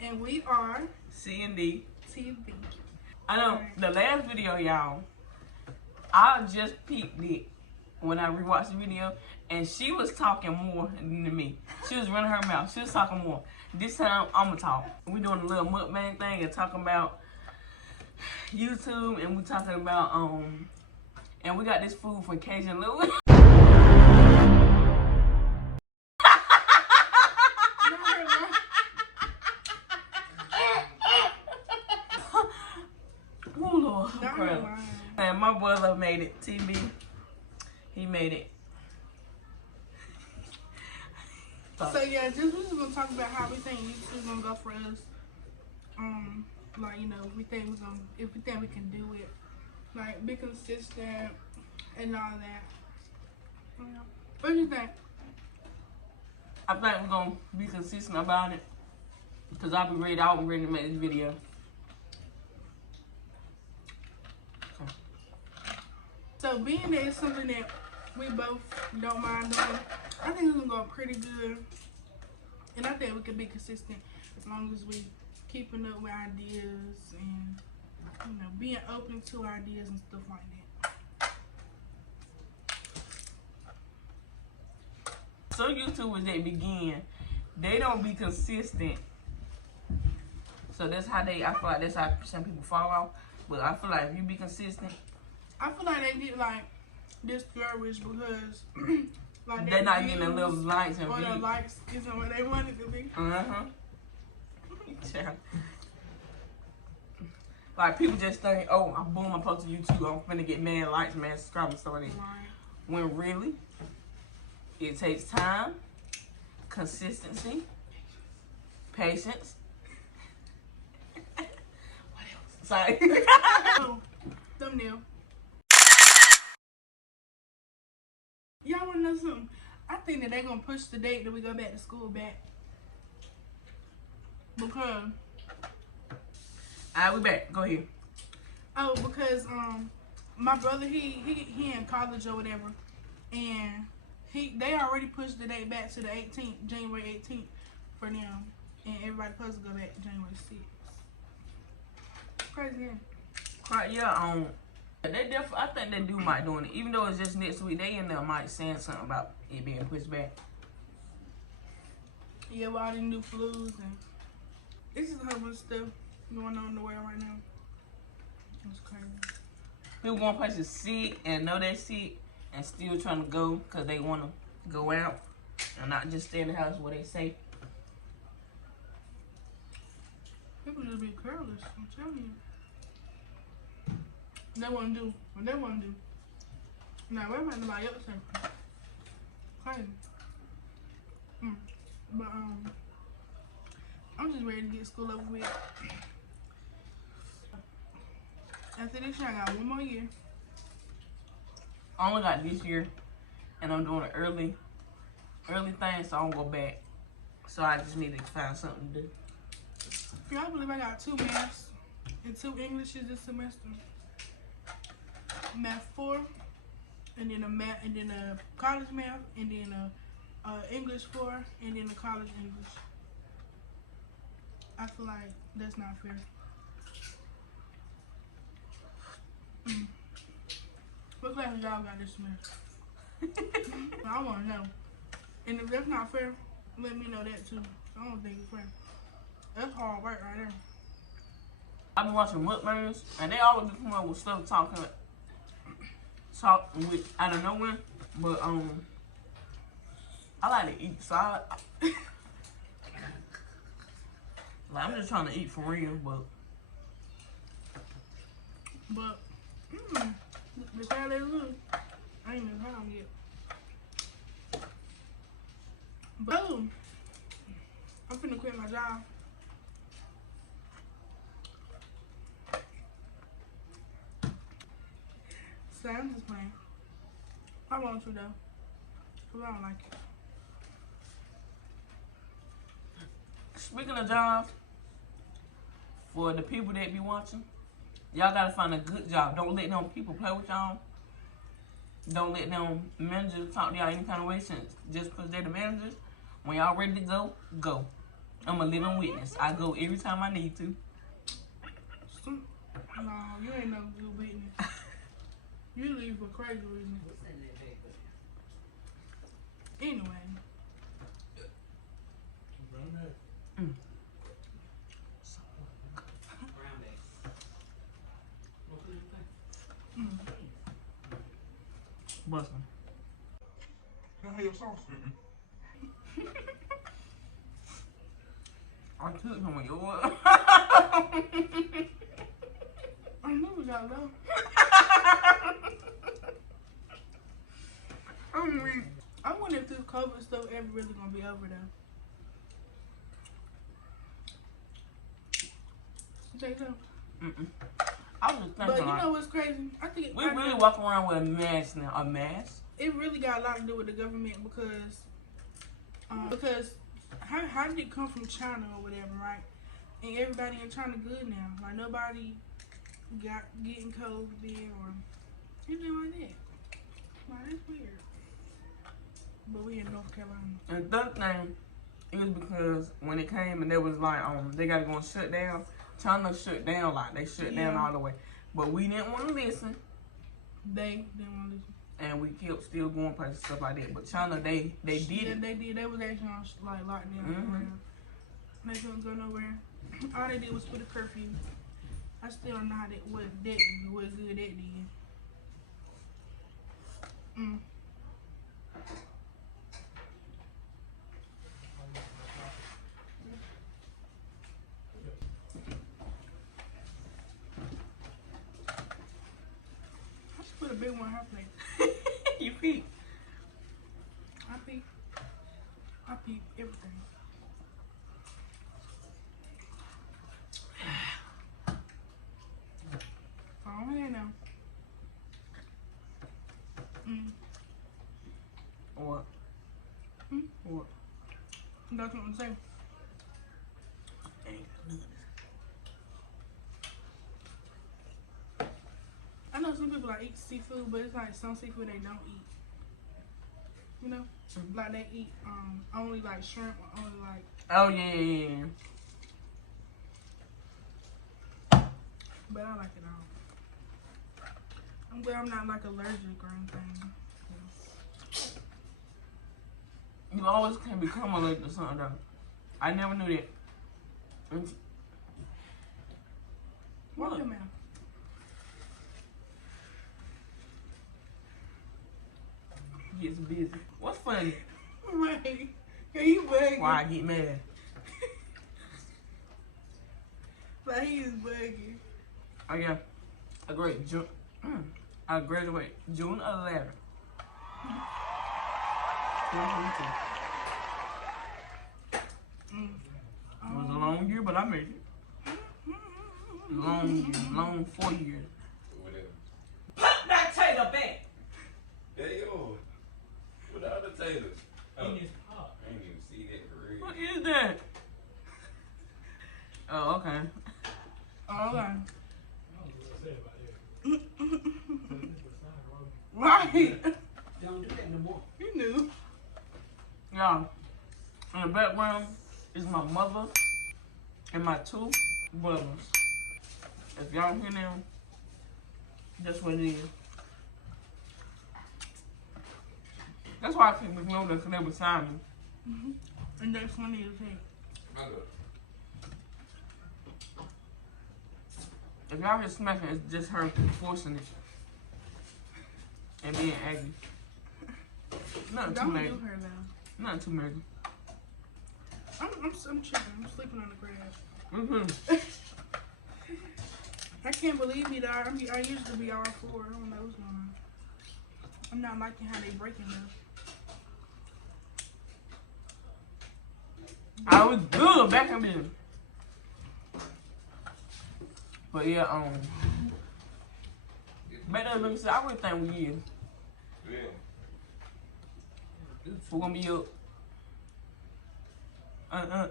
And we are C&D TV. I know the last video, y'all, I just peeped it when I rewatched the video, and she was talking more than me. She was running her mouth. She was talking more. This time, I'm gonna talk. We're doing a little mukbang thing and talking about YouTube, and we're talking about, and we got this food from Cajun Louis. Oh, Lord. And my brother made it. TB. He made it. So yeah, we're just gonna talk about how we think YouTube's gonna go for us. Like, you know, if we think we can do it, like be consistent and all that. Yeah. What do you think? I think we're gonna be consistent about it, cause I'll be ready to make this video. So being that it's something that we both don't mind doing, I think it's gonna go pretty good. And I think we can be consistent as long as we keeping up with ideas and, you know, being open to ideas and stuff like that. Some YouTubers that begin, they don't be consistent. So that's how I feel like that's how some people fall off. But I feel like if you be consistent, I feel like they get like discouraged because like they're not getting the little likes and or views. the likes isn't what they wanted to be. Like people just think, oh, boom, I posted YouTube, I'm finna get mad likes, mad subscribers, stuff like that. Right. When really, it takes time, consistency, patience. What else? Sorry. Oh, thumbnail. Y'all wanna know something? I think that they're gonna push the date that we go back to school back. Because Alright, we back. Go ahead. oh, because my brother he in college or whatever, and they already pushed the date back to the 18th, January 18th for them, and everybody supposed to go back January 6th. Crazy. Right, yeah, I think they do might doing it. Even though it's just next week, they in there might saying something about it being pushed back. Yeah, with all these new flus and it's just a whole bunch of stuff going on in the world right now. It's crazy. People going places sick and know they're sick and still trying to go because they want to go out and not just stay in the house where they safe. People just be careless, I'm telling you. They want to do what they want to do. Now, what about nobody else saying? Crazy. But, I'm just ready to get school over with. After this year, I got one more year. I only got this year, and I'm doing an early thing, so I don't go back. So I just need to find something to do. Yeah, I believe I got 2 maths and 2 Englishes this semester. Math 4, and then a college math, and then a English 4, and then a college English. I feel like that's not fair. What classes y'all got this semester? I want to know. And if that's not fair, let me know that too. I don't think it's fair. That's hard work right there. I've been watching mukbangs, and they always come up with stuff talking with out of nowhere. But I like to eat, so like, I'm just trying to eat for real, but the fact they look, I ain't even had them yet. But I'm finna quit my job. So I'm just playing. I want to though, cause I don't like it. speaking of jobs, for the people that be watching, y'all gotta find a good job. Don't let them people play with y'all. Don't let them managers talk to y'all any kind of way, since just because they're the managers. When y'all ready to go, go. I'm a living witness. I go every time I need to. No, you ain't no good witness. You leave for crazy reasons. Anyway. Mm. Bustin'. Can I have your sauce? I took some of yours. I knew we got low. I wonder if this COVID stuff ever really gonna be over though. You think so? I was just thinking, But you like, know what's crazy? I think we really walk around with a mask now. A mask? it really got a lot to do with the government because how did it come from China or whatever, right? And everybody in China good now. Like nobody getting COVID or anything like that. Like that's weird. But we in North Carolina. And the thing is because when it came and they was like, they gotta go and shut down. China shut down, like they shut down all the way. But we didn't want to listen. They didn't want to listen. And we kept still going places, stuff like that. But China, they did it. They did. They was actually on like lockdown. They couldn't go nowhere. All they did was put a curfew. I still don't know how what good that did. I just put a big one on her plate. You peep. I peep everything. Oh yeah, now. What? What? That's what I'm saying. I know some people like eat seafood, but it's like some seafood they don't eat. You know, like they eat only like shrimp, or only like. Oh yeah. But I like it all. I'm glad I'm not like allergic or anything. You always can become allergic to something though. I never knew that. Watch your mouth. Gets busy. What's funny? Right. Are you bugging? Why I get mad? Like he is bugging. Oh yeah. I graduate June 11th. 2022. It was a long year, but I made it. Long 4 years. Put that tater back. Hey yo, what the other taters? In his I ain't even see that for real. What is that? Oh, okay. All right. Right. Don't do that no more. You knew. Y'all, in the background is my mother and my 2 brothers. If y'all hear them, that's what it is. That's why I keep looking over there, because they beside me. And that's funny as heck. If y'all hear smacking, it's just her forcing it. And being angry. Nothing too Don't major. do her now. Nothing too major. I'm chicken. I'm sleeping on the grass. Mm-hmm. I can't believe it. I used to be all for it. I don't know what's going on. I'm not liking how they breaking this. I was good back in business. But yeah, better than I really think we is. Yeah. We're gonna be up. Like,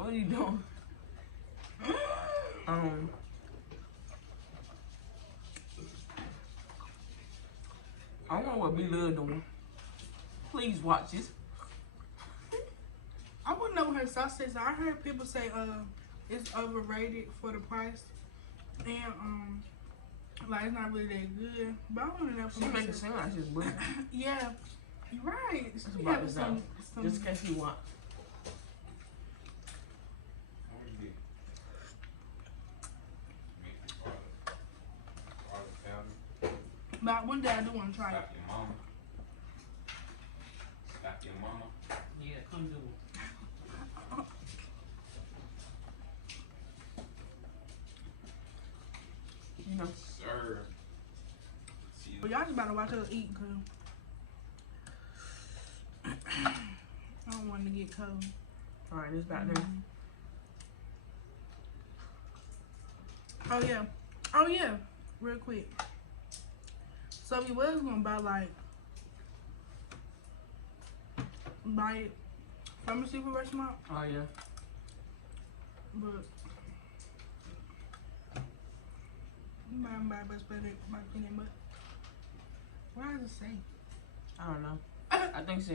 what are you doing? I don't know what B Love doing. Please watch this. I wouldn't know what her her sausage. I heard people say it's overrated for the price, and like it's not really that good. But I want to know. She make it seem like she's blue. Yeah, you're right. It's She about have this out. Just in case you want. But one day I do want to try it. Stop your mama. Stop your mama. Yeah, come do it. You know. Sir. But y'all just about to watch her eat, cause I don't want it to get cold. All right, it's about there. Oh yeah, oh yeah. Real quick. So we was gonna buy it from a seafood restaurant, Oh yeah. but buy best better my opinion. But why does it say? I don't know. I think so.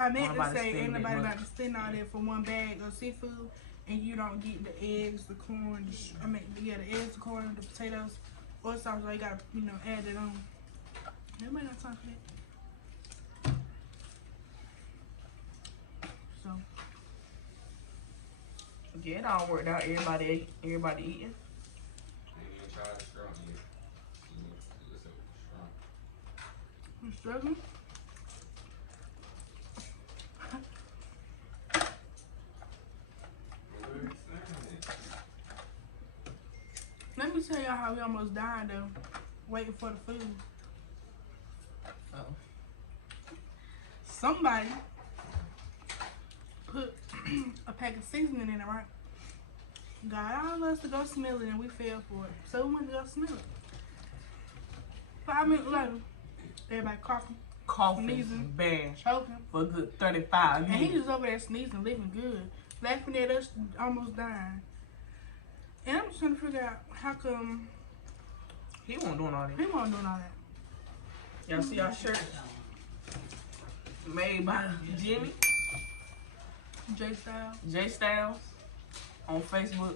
I meant to Nobody say spend ain't that nobody much. about to spend all that for one bag of seafood, and you don't get the eggs, the corn, the eggs, the corn, the potatoes, or something. So you gotta add it on. Everybody got time for that. So Yeah, it all worked out. Everybody ate. Everybody eating. Ain't even tried the strong yet. Let's say strong. I'm struggling. Let me tell y'all how we almost died though, waiting for the food. Oh. Somebody put a pack of seasoning in it, right? Got all of us to go smell it and we fell for it. So we went to go smell it. 5 minutes later, everybody coughing, Coughing Sneezing. bad choking. for a good 35 And he minutes. just over there sneezing, living good, laughing at us, almost dying. And I'm just trying to figure out how come He wasn't doing all that. he wasn't doing all that. Y'all see our shirt? Made by Jimmy J Style. J Styles on Facebook.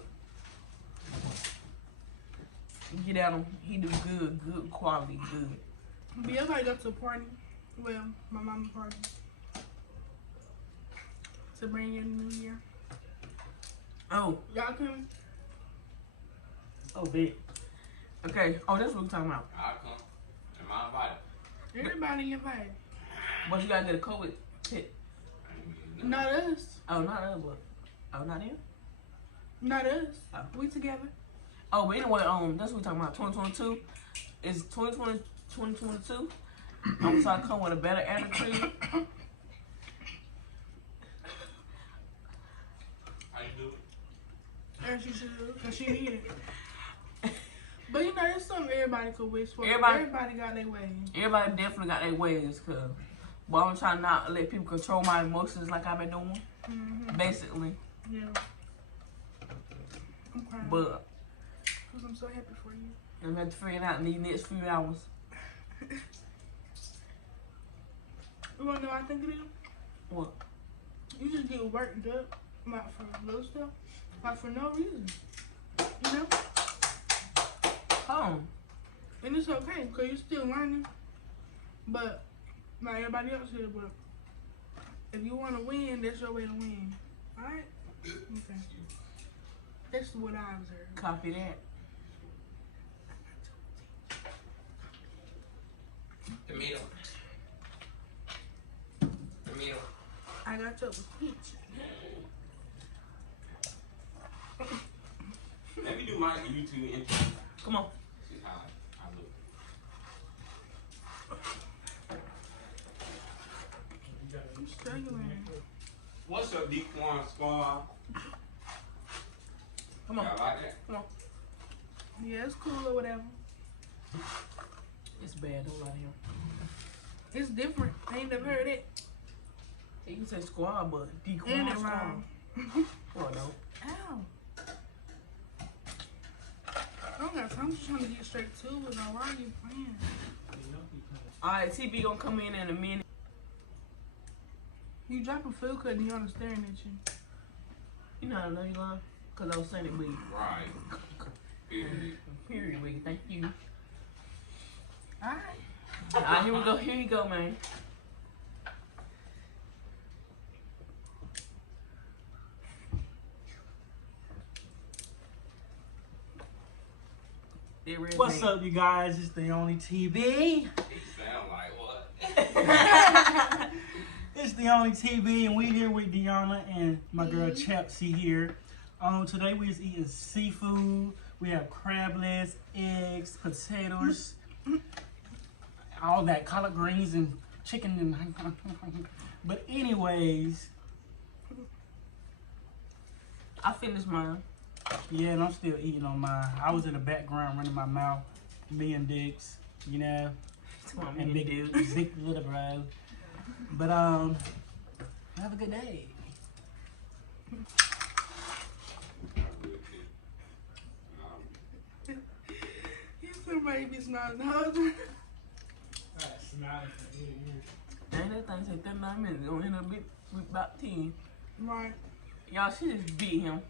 Get at him. He do good quality, good. But everybody go to a party. Well, my mama's party. To bring in the new year. Oh, Y'all coming? oh, big. Okay. Oh, that's what we're talking about. I'll come. Am I invited? Everybody invited. But you gotta get a COVID test. Not us. Oh, not us, but oh, not him. Not us. Oh. We together. Oh, but anyway, that's what we're talking about. 2022 is 2022. I'm trying to come with a better attitude. How you do it? As she should, because she need it. But it's something everybody could wish for. Everybody got their way. Everybody definitely got their ways, cause but I'm trying not to let people control my emotions like I've been doing, basically. Yeah. I'm crying. But Because I'm so happy for you. I'm gonna have to figure it out in these next few hours. You want to know what I think it is? What? You just get worked up, like for little stuff, like for no reason. You know? Oh, And it's okay, because you're still learning. But, like everybody else here, but if you want to win, that's your way to win. Alright? Okay. That's what I observed. copy that. Tomato. Tomato. I got you with peach. Let me do my YouTube intro. Come on. See how I look. I'm struggling. What's up, Dequan Squad? Come on. Y'all like that? Come on. Yeah, it's cool or whatever. It's bad. Don't lie to him. It's different. I ain't never heard it. You can say squad, but And dequan it squad. wrong. Well, no. Ow. I don't got time. I'm just trying to get straight to it. Now, why are you playing? All right, TB gonna come in a minute. You dropping food because you understand at you. You know how I know you lying? Because I was saying it weed. Right. Period. Period weed. Thank you. Alright. Alright, here we go. Here you go, man. What's up, you guys? It's the only TV. It sound like what? It's the only TV, and we here with Deanna and my girl Chelsea here. Today we is eating seafood. We have crab legs, eggs, potatoes, all that collard greens and chicken and. But anyways, I finished mine. yeah, and I'm still eating on mine. I was in the background running my mouth, me and Dix, you know, and big little bro. But have a good day. Somebody be smiling. Ain't that thing say 39 minutes. Gonna end up with about 10. Right. Y'all, she just beat him.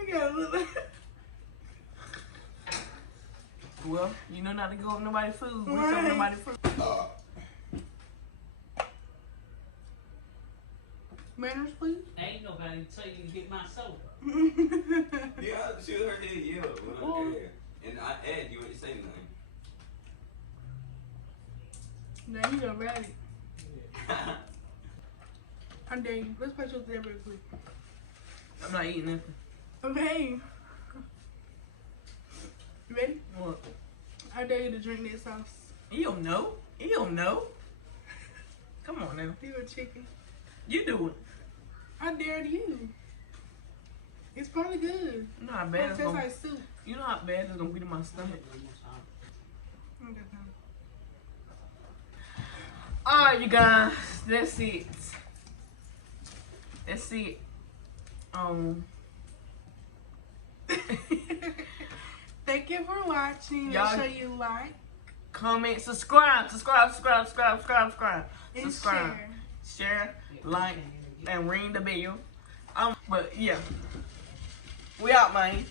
I gotta look like Well, you know not to go with nobody's food. We Right. come nobody's food. manners, please. Ain't nobody tell you to get my soda. Yeah, she heard that yell when I did. And I add you ain't say nothing. Now you done read it. I dare you. Let's play truth or dare real quick. I'm not eating nothing. Okay. You ready? What? I dare you to drink that sauce. You don't know. You don't know. Come on now. You a chicken. You do it. I dare you. It's probably good. You know how It bad it's tastes gonna. like soup. You know how bad it's gonna be to my stomach. I don't got time. Alright, you guys. That's it. That's it. Thank you for watching. Make Y'all- sure you like Comment, subscribe, subscribe. and Subscribe. share. Share, like, and ring the bell. But yeah. We out, man.